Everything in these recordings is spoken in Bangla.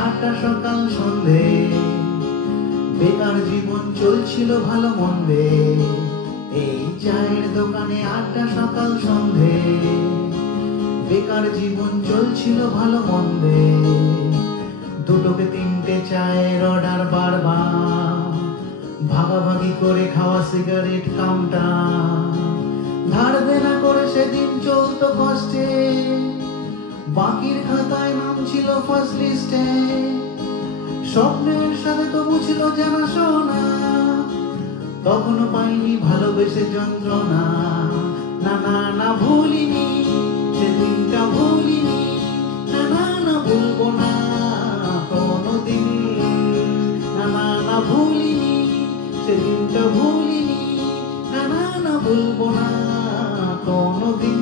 আটটা সকাল সন্ধে, বেকার জীবন চলছিল ভালো মন্দে। এই চায়ের দোকানে আটটা সকাল সন্ধে, বেকার জীবন চলছিল ভালো মন্দে। দুটোকে তিনটে চায়ের অর্ডার বারবার, ভাগাভাগি করে খাওয়া সিগারেট কাউন্টার। ধার দেনা করে সেদিন চলতো কষ্টে, বাকির খাতায় নাম ছিল ফার্স্ট লিস্টে। স্বপ্নের সাথে তবু ছিল জানাশোনা, তখনও পাইনি ভালোবেসে যন্ত্রণা। না না না ভুলিনি সেদিনটা, ভুলিনি না না না ভুলবো না কোনোদিন। না না না ভুলিনি সেদিনটা, ভুলিনি না না না ভুলবো না কোনোদিন।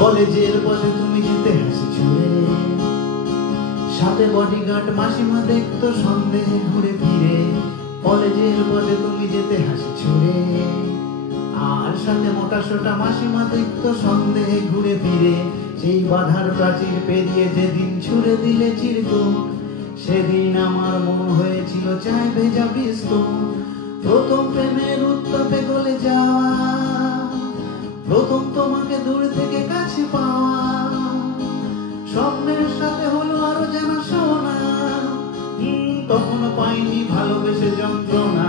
কলেজের পথে তুমি যেতে হাসি ছুড়ে, সাথে বডিগার্ড মাসিমা দেখতো সন্দেহে ঘুরে ফিরে। কলেজের পথে তুমি যেতে হাসি ছুড়ে, আর সাথে মোটা সোটা মাসিমা দেখতো সন্দেহে ঘুরে ফিরে। সেই বাধার প্রাচীর পেরিয়ে যেদিন ছুড়ে দিলে চিরকুট, সেদিন আমার মন হয়েছিল চায় ভেজা বিস্কুট। প্রথম প্রেমের উত্তাপে গলে যাওয়া, প্রথম তোমাকে দূর থেকে কাছে পাওয়া। স্বপ্নের সাথে হলো আরো জানাশোনা, তখনও পাইনি ভালোবেসে যন্ত্রণা।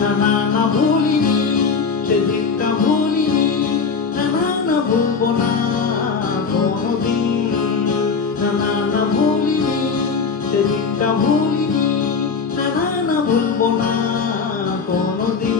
না না না ভুলিনি সেদিনটা, ভুলিনি না না না ভুলবো না কোনোদিন। না না না ভুলিনি সেদিনটা, ভুলিনি না না না ভুলবো না কোনোদিন।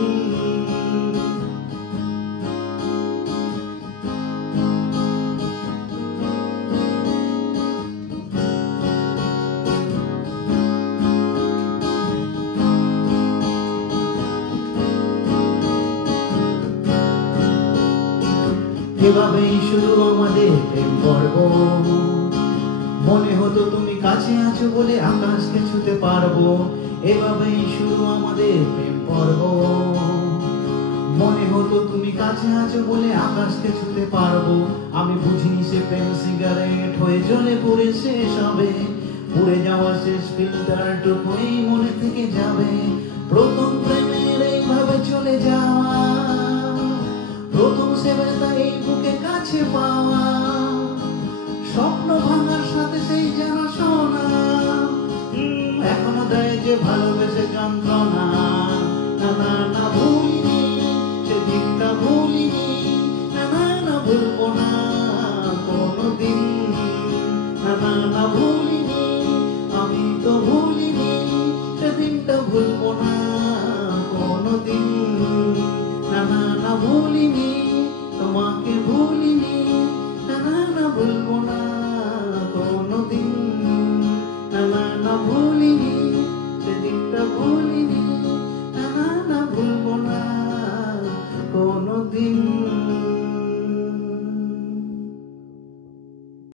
এভাবেই শুরু আমাদের প্রেম পর্ব, মনে হতো তুমি কাছে আছো বলে আকাশকে ছুতে পারবো। এভাবেই শুরু আমাদের প্রেম পর্ব, মনে হতো তুমি কাছে আছো বলে আকাশকে ছুতে পারবো। আমি বুঝিনি সে প্রেম সিগারেট হয়ে জ্বলে পুড়ে শেষ হবে, পুড়ে যাওয়া শেষ ফিল্টারটুকুই মনে থেকে যাবে। প্রথম প্রেমের এইভাবে চলে যাওয়া, প্রথম সেবাটা এই বুকে কাছে পাওয়া। স্বপ্ন ভাঙার সাথে সেই জানাশোনা, এখনো দেয় যে ভালোবেসে যন্ত্রণা। না না না ভুলিনি সেদিনটা, ভুল